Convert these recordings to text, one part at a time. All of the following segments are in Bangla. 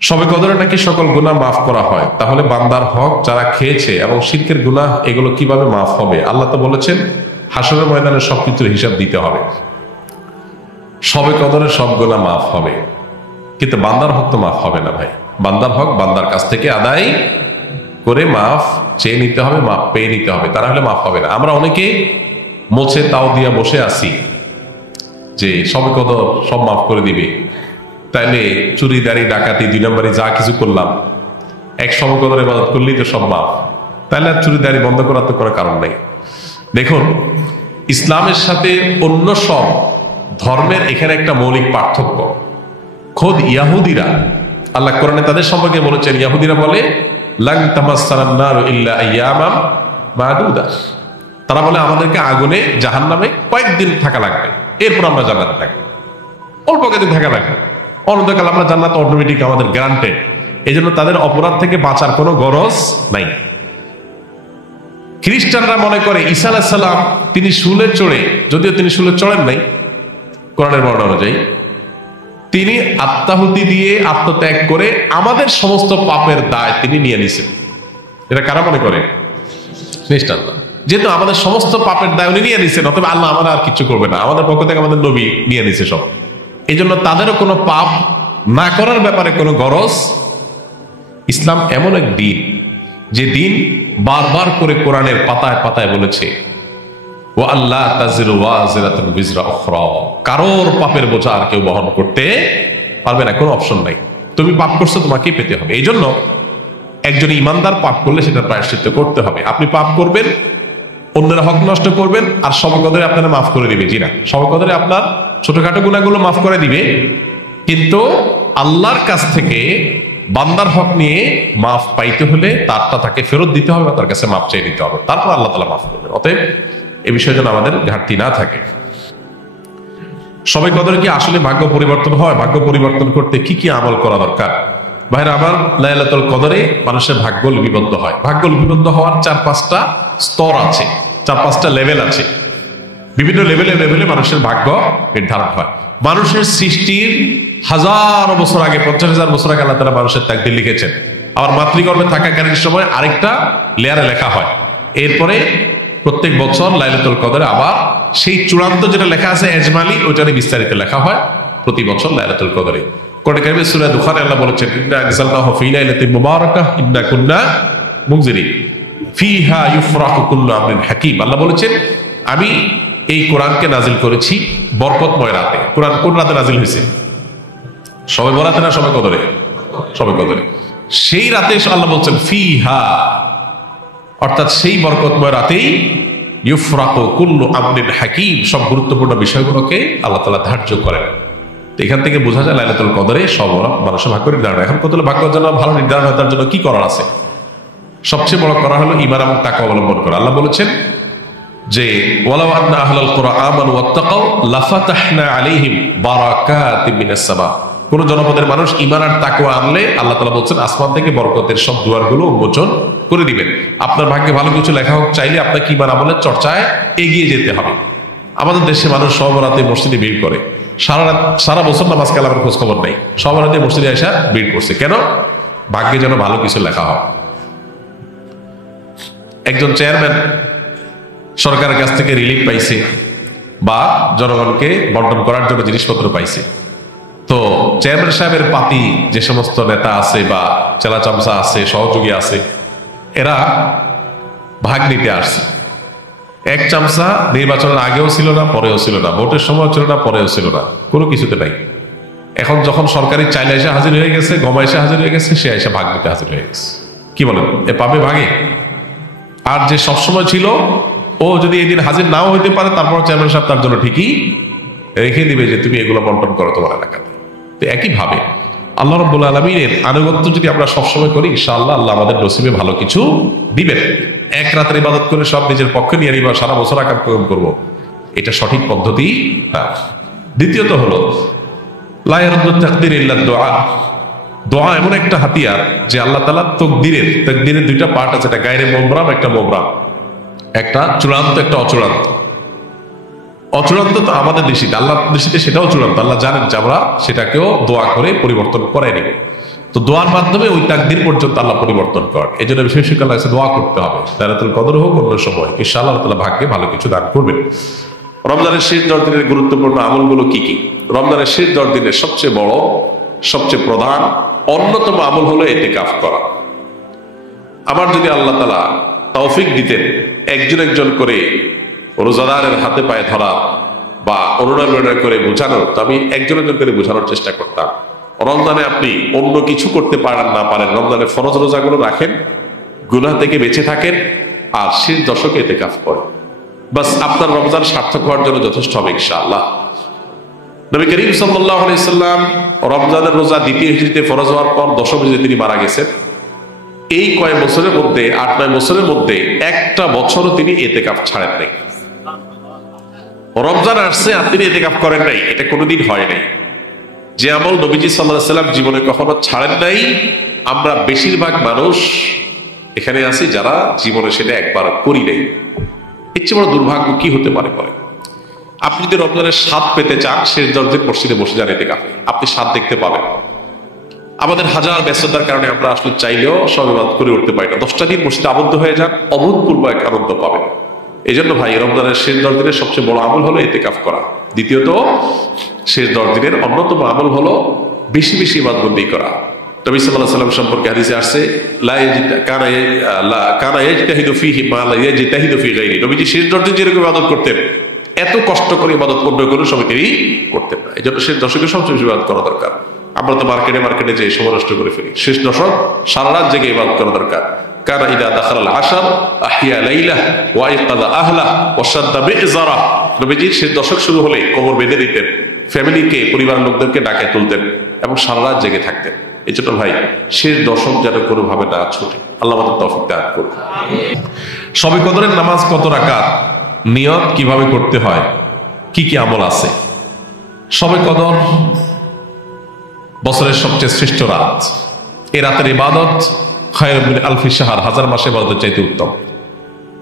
শবে কদরে নাকি সকল গুনাহ মাফ করা হয়, তাহলে বান্দার হক যারা খেয়েছে এবং শিরকের গুনাহ এগুলো কিভাবে মাফ হবে? আল্লাহ তো বলেছেন হাসরের ময়দানে সবকিছুর হিসাব দিতে হবে। শবে কদরে সব গুনাহ মাফ হবে, কিন্তু বান্দার হক তো মাফ হবে না ভাই। বান্দার হক বান্দার কাছ থেকে আদায় করে মাফ চেয়ে নিতে হবে, মাফ পেয়ে নিতে হবে, তারা হলে মাফ হবে না। আমরা অনেকে মোছে তাও দিয়া বসে আছি যে শবে কদর সব মাফ করে দিবে, তাইলে চুরি দাড়ি ডাকাতি 2 নম্বরে যা কিছু করলাম এক শবে কদর ইবাদত করলেই তো সব মাফ, তাহলে আর চুরি দাড়ি বন্ধ করার তো কোনো কারণ নাই। দেখুন, ইসলামের সাথে অন্য সব ধর্মের এখানে একটা মৌলিক পার্থক্য। খোদ ইয়াহুদিরা, আল্লাহ কোরআনে তাদের সম্পর্কে বলেছেন, ইয়াহুদিরা বলে লান তামাসসানান নারু ইল্লা আইয়ামাম মাদুদাহ, তারা বলে আমাদেরকে আগুনে জাহান্নামে কয়েকদিন থাকা লাগবে, এরপর আমরা জান্নাতে থাকবো। অল্প কয়েকদিন থাকা লাগবে, অনন্তকাল আমরা জান্নাত অটোমেটিক আমাদের গ্যারান্টেড। এই জন্য তাদের অপরাধ থেকে বাঁচার কোনো গরজ নাই। খ্রিস্টানরা মনে করে ঈসা আলাইহিস সালাম তিনি শুলে চড়ে, যদিও তিনি শুলে চড়েন নাই কোরআনের বর্ণনা অনুযায়ী, তিনি আত্মাহুতি দিয়ে আত্মত্যাগ করে আমাদের সমস্ত পাপের দায় তিনি নিয়ে নিছেন। এটা কারা মনে করে? খ্রিস্টানরা। যেহেতু আমাদের সমস্ত পাপের দায় উনি নিয়ে নিছেন, অথবা আল্লাহ আমরা আর কিছু করবে না, আমাদের পক্ষ থেকে আমাদের নবী নিয়ে নিছে সব। এই জন্য তাদেরও কোনো পাপ না করার ব্যাপারে কোনো গরজ। ইসলাম এমন এক দিন, যে দিন বারবার করে কোরআনের পাতায় পাতায় বলেছে ও আল্লাহ তাজিরু ওয়াজিরাতুন বিজরা উখরা, কারোর পাপের বোঝা আর কেউ বহন করতে পারবে না, কোনো অপশন নাই। তুমি পাপ করছো, তোমাকেই পেতে হবে। এই জন্য একজন ইমানদার পাপ করলে সেটা প্রায়শ্চিত্ত করতে হবে। আপনি পাপ করবেন, অন্যের হক নষ্ট করবেন, আর শবে কদরে আপনারা মাফ করে দিবে। জি না, শবে কদরে আপনার ছোটখাটো গুনাহগুলো মাফ করে দিবে, কিন্তু আল্লাহর কাছ থেকে বান্দার হক নিয়ে মাফ পাইতে হলে তারটা তাকে ফেরত দিতে হবে, তার কাছে মাফ চেয়ে নিতে হবে, তারপর আল্লাহ তাআলা মাফ করবেন। অতএব এ বিষয়ে যেন আমাদের ঘাটতি না থাকে। শবে কদরে কি আসলে ভাগ্য পরিবর্তন হয়? ভাগ্য পরিবর্তন করতে কি কি আমল করা দরকার? ভাইরা আমার, লাইলাতুল কদরে মানুষের ভাগ্য লিপিবদ্ধ হয়। ভাগ্য লিপিবদ্ধ হওয়ার 4-5টা স্তর আছে, 4-5টা লেভেল আছে। বিভিন্ন লেভেলে লেভেলে মানুষের ভাগ্য নির্ধারণ হয়। মানুষের সৃষ্টির 1000 বছর আগে, 50,000 বছর আগে আল্লাহ তাআলা মানুষের তাকদীর লিখেছেন। আবার মাতৃগর্ভে থাকাকালীন সময় আরেকটা লেয়ারে লেখা হয়। এরপরে প্রত্যেক বছর লাইলাতুল কদরে আবার সেই চূড়ান্ত যেটা লেখা আছে এজমালি, ওইটারই বিস্তারিত লেখা হয় প্রতি বছর লাইলাতুল কদরে। কোরআন কারীমে সূরা দুখানে আল্লাহ বলেছেন ইন্না আনজালনাহু ফী লাইলাতিন মুবারাকাহ ইন্না কুন্না মুনজিরিন ফীহা ইউফরাকু কুল্লু আমরিন হাকীম। আল্লাহ বলেছেন আমি এই কোরআনকে নাজিল করেছি বরকতময় রাতে। কোরআন কোন রাতে নাজিল হয়েছে? শবে বরাতে না শবে কদরে? শবে কদরে। সেই রাতে আল্লাহ বলছেন ফীহা, অর্থাৎ সেই বরকতময় রাতেই ইউফরাকু কুল্লু আমরিন হাকীম, সব গুরুত্বপূর্ণ বিষয়গুলোকে আল্লাহ তাআলা ধার্য করেন। তো এখান থেকে বোঝা যায় লাইলাতুল কদরে সব মানুষের ভাগ্য নির্ধারণ। এখন কত ভাগ্য যেন ভালো নির্ধারণ হয়, তার জন্য কি করার আছে? সবচেয়ে বড় করা হলো ঈমান এবং তাকওয়া অবলম্বন করা। আল্লাহ বলেছেন যে ওয়ালাউ আন্না আহলাল কুরআ আমানু ওয়াত্তাকাউ লাফাতাহনা আলাইহিম বারাকাতিম মিনাস সামা। কোন জনপদের মানুষ ঈমান আর তাকওয়া আনলে আল্লাহ তাআলা বলেন আসমান থেকে বরকতের সব দুয়ারগুলো উন্মোচন করে দিবেন। আপনার ভাগ্যে ভালো কিছু লেখা হোক, চাইলে আপনাকে ঈমান আমলের চর্চায় এগিয়ে যেতে হবে। আমাদের দেশে মানুষ সব রাতে মসজিদে ভিড় করে, সারা বছর নামাজ কালামের খোঁজ খবর নেই, সব রাতে মসজিদে এসে ভিড় করছে। কেন? ভাগ্যে যেন ভালো কিছু লেখা হয়। একজন চেয়ারম্যান সরকারের কাছ থেকে রিলিফ পাইছে বা জনগণকে বন্টন করার জন্য জিনিসপত্র পাইছে। তো চেয়ারম্যান সাহেবের পাতি যে সমস্ত নেতা আছে বা চেলা চামচা আছে, সহযোগী আছে, এরা ভাগ নিতে আসছে। এক চামচা নির্বাচনের আগেও ছিল না, পরেও ছিল না, ভোটের সময় ছিল না, পরেও ছিল না, কোনো কিছুতে নাই। এখন যখন সরকারি চাইলে এসে হাজির হয়ে গেছে, গমা এসে হাজির হয়ে গেছে, সে এসে ভাগ নিতে হাজির হয়ে গেছে। কি বলেন, এ পাবে ভাগে? আর যে সবসময় ছিল, ও যদি এই দিন হাজির নাও হইতে পারে, তারপর চেয়ারম্যান সাহেব তার জন্য ঠিকই রেখে দিবে যে তুমি এগুলো বন্টন করো তোমার এলাকাতে। তো একইভাবে আল্লাহ রাব্বুল আলামিনের আনুগত্য যদি আমরা সবসময় করি, ইনশাআল্লাহ আল্লাহ আমাদের নসিবে ভালো কিছু দিবেন। এক রাতের ইবাদত করে সব নিজের পক্ষে নিয়ে নিবা, সারা বছর আকাম কম করবো, এটা সঠিক পদ্ধতি না। দ্বিতীয়ত হলো লা ইয়ারুদ্দু তাকদীর ইল্লা দুআ। দোয়া এমন একটা হাতিয়ার যে আল্লাহ তাআলা তাকদীরের দুইটা পার্ট আছে, একটা গায়রে মুবরাম, একটা মুবরাম, একটা চূড়ান্ত, একটা অচূড়ান্ত। অচূড়ান্ত তো আমাদের দৃষ্টিতে, আল্লাহর দৃষ্টিতে সেটাও চূড়ান্ত। আল্লাহ জানেন যে আমরা সেটাকেও দোয়া করে পরিবর্তন করাই নিব। তো দোয়ার মাধ্যমে ওই তাকদীর পর্যন্ত আল্লাহ পরিবর্তন করেন। এই জন্য বিশেষ করে আল্লাহ কাছে দোয়া করতে হবে, লাইলাতুল কদর হোক অন্য সময়, ইনশাআল্লাহ আল্লাহ তাআলা ভাগ্যে ভালো কিছু দান করবেন। রমজানের শেষ 10 দিনের গুরুত্বপূর্ণ আমলগুলো কি কি? রমজানের শেষ 10 দিনের সবচেয়ে বড়, সবচেয়ে প্রধান, অন্যতম আমল হলো ইতিকাফ করা। আমার যদি আল্লাহ তাআলা তৌফিক দিতেন একজন একজন করে রোজাদারের হাতে পায়ে ধরা বা অনুনয় করে বোঝানোর, তো আমি একজন একজন করে বোঝানোর চেষ্টা করতাম। রমজানে আপনি অন্য কিছু করতে পারেন না পারেন, রমজানে ফরজ রোজাগুলো রাখেন, গুনাহ থেকে বেঁচে থাকেন, আর শেষ দশকে ইতিকাফ করেন, বাস আপনার রমজান সার্থক হওয়ার জন্য যথেষ্ট হবে ইনশাআল্লাহ। নবী করিম সাল্লাল্লাহু আলাইহি সাল্লাম রমজানের রোজা দ্বিতীয় হিজরিতে ফরজ হওয়ার পর দশম হিজরিতে তিনি মারা গেছেন। এই কয়েক বছরের মধ্যে, 8-9 বছরের মধ্যে একটা বছরও তিনি ইতিকাফ ছাড়েন নাই। রমজান আসছে আর তিনি ইতিকাফ করেন নাই, এটা কোনোদিন হয় নাই। যে আমল নবীজি সাল্লাল্লাহু আলাইহি সাল্লাম জীবনে কখনো ছাড়েন নাই, আমরা বেশিরভাগ মানুষ এখানে আছি যারা জীবনে সেটা একবার করি নাই। এর চেয়ে বড় দুর্ভাগ্য কি হতে পারে? আপনি যদি রমজানের স্বাদ পেতে চান, শেষ 10 দিন মসজিদে বসে যান ইতিকাফে, আপনি স্বাদ দেখতে পাবেন। আমাদের হাজার ব্যস্ততার কারণে আমরা আসলে চাইলেও সব ইবাদত করে উঠতে পারি না। 10টা দিন মসজিদে আবদ্ধ হয়ে যান, অভূতপূর্ব এক আনন্দ পাবেন। এই জন্য ভাই, রমজানের শেষ 10 দিনের সবচেয়ে বড় আমল হলো ইতিকাফ করা। দ্বিতীয়ত, শেষ 10 দিনের অন্যতম আমল হলো বেশি বেশি ইবাদতবন্দি করা। নবী সাল্লাল্লাহু আলাইহি ওয়াসাল্লাম সম্পর্কে হাদিসে আসছে, কানা ইয়াজতাহিদু ফীহি মা লা ইয়াজতাহিদু ফী গায়রি। নবীজি শেষ 10 দিন যেরকম ইবাদত করতেন, এত কষ্ট করে ইবাদত অন্য কোনো সময় তিনি করতেন না। এই জন্য শেষ দশকে সবচেয়ে বেশি ইবাদত করা দরকার। আমরা তো মার্কেটে যে সময় নষ্ট করে ফেলি। শেষ দশক সারা রাত জেগে ইবাদত করা দরকার। কানা ইদা দাখালাল আশর আহিয়া লাইলাহ ওয়া আইকাযা আহলাহ ওয়া শাদ্দা বি'জারাহ। নবীজি শেষ দশক শুরু হলে কোমর বেঁধে নিতেন, ফ্যামিলিকে, পরিবারের লোকদেরকে ডাকে তুলতেন এবং সারা রাত জেগে থাকতেন। এই জন্য ভাই, শেষ দশক যেন কোনোভাবে না ছুটে। আল্লাহ আমাদের তৌফিক দান করুন। শবে কদরের নামাজ কত রাকাত, নিয়ত কিভাবে করতে হয়, কি কি আমল আছে? শবে কদর বছরের সবচেয়ে শ্রেষ্ঠ রাত। এই রাতের ইবাদত খায়রুম মিন আলফি শাহর, 1000 মাসের ইবাদতের চাইতে উত্তম।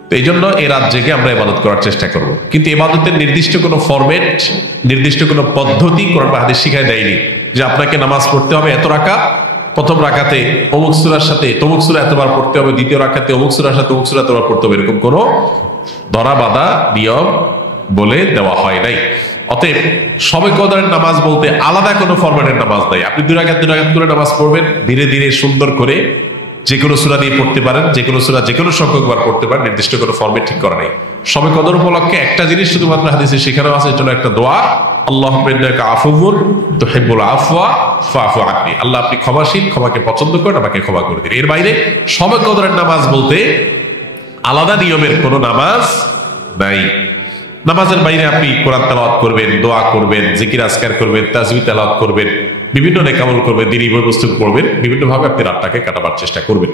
তো এই জন্য এই রাত জেগে আমরা ইবাদত করার চেষ্টা করব। কিন্তু ইবাদতের নির্দিষ্ট কোনো ফরম্যাট, নির্দিষ্ট কোনো পদ্ধতি কোরআন বা হাদিস শিখায় দেয়নি যে আপনাকে নামাজ পড়তে হবে এত রাকাত, প্রথম রাকাতে অমুক সূরার সাথে তমুক সূরা এতবার পড়তে হবে, দ্বিতীয় রাকাতে অমুক সূরার সাথে অমুক সূরা এতবার পড়তে হবে, এরকম কোনো ধরা বাঁধা নিয়ম বলে দেওয়া হয় নাই। অতএব শবে কদরের নামাজ বলতে আলাদা কোনো ফরম্যাটের নামাজ নাই। আপনি 2 রাকাত করে নামাজ পড়বেন, ধীরে ধীরে সুন্দর করে যে কোনো সূরা দিয়ে পড়তে পারেন, যে কোনো সূরা যে কোনো সংখ্যকবার পড়তে পারেন, নির্দিষ্ট কোনো ফরম্যাট ঠিক করা নেই। শবে কদর উপলক্ষে একটা জিনিস শুধুমাত্র হাদিসে শেখানো আছে, এটা হলো একটা দোয়া, আল্লাহুম্মা ইন্নাকা আফুউন তুহিব্বুল আফওয়া ফাআফু আন্নি। আল্লাহ, আপনি ক্ষমাশীল, ক্ষমাকে পছন্দ করেন, আমাকে ক্ষমা করে দিন। এর বাইরে শবে কদরের নামাজ বলতে আলাদা নিয়মের কোনো নামাজ নাই। নামাজের বাইরে আপনি কোরআন তেলাওয়াত করবেন, দোয়া করবেন, জিকির আজকার করবেন, তাসবিহ তেলাওয়াত করবেন, বিভিন্ন নেক আমল করবেন, দ্বীনি বই পুস্তক পড়বেন, বিভিন্নভাবে আপনি রাতটাকে কাটাবার চেষ্টা করবেন।